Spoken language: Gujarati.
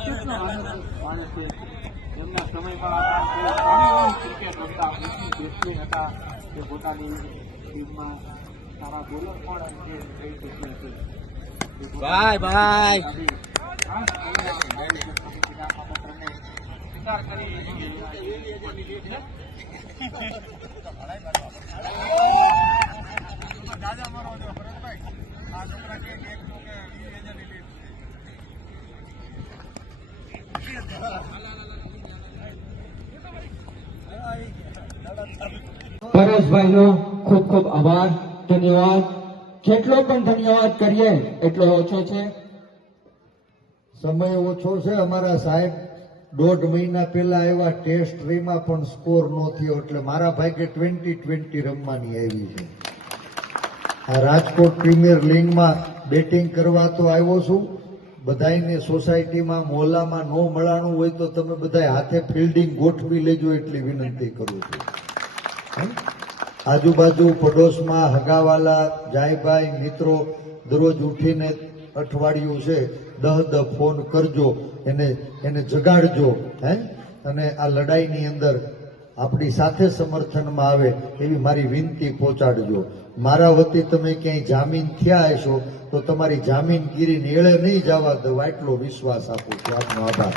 માણે છે. સમયમાં કોઈ ઘણી એવી ક્રિકેટ રમતા દેશવી હતા તે પોતાની ટીમમાં સારા બોલર પણ જે થઈ શકીએ છે. ભાઈ ભાઈ. ખાસ કરીને આપણે આયોજક સમિતિના આમંત્રણને સ્વીકાર કરી પરેશભાઈનો ખૂબ ખૂબ આભાર, ધન્યવાદ. જેટલો પણ ધન્યવાદ કરીએ, એટલો ઓછો છે. સમય ઓછો છે. અમારા સાહેબ દોઢ મહિના પહેલા આવ્યા ટેસ્ટ રીમાં પણ સ્કોર નો થયો, એટલે મારા ભાગે ટ્વેન્ટી ટ્વેન્ટી રમવાની આવી છે. આ રાજકોટ પ્રીમિયર લીગમાં બેટિંગ કરવા તો આવ્યો છું. બધાને સોસાયટીમાં મોહલ્લામાં નો મળાણું હોય તો તમે બધા હાથે ફિલ્ડિંગ ગોઠવી લેજો એટલી વિનંતી કરું છું? આજુબાજુ પડોશમાં હગાવાલા જાયભાઈ મિત્રો દરરોજ ઉઠીને અઠવાડિયું છે, દહ દહ ફોન કરજો, એને એને જગાડજો, હે? અને આ લડાઈની અંદર આપણી સાથે સમર્થનમાં આવે એવી મારી વિનંતી પહોંચાડજો. મારા વતી તમે ક્યાંય જામીન થયા હશો, તો તમારી જામીનગીરી એળે નહીં જવા દો એટલો વિશ્વાસ આપું છું. આપનો આભાર.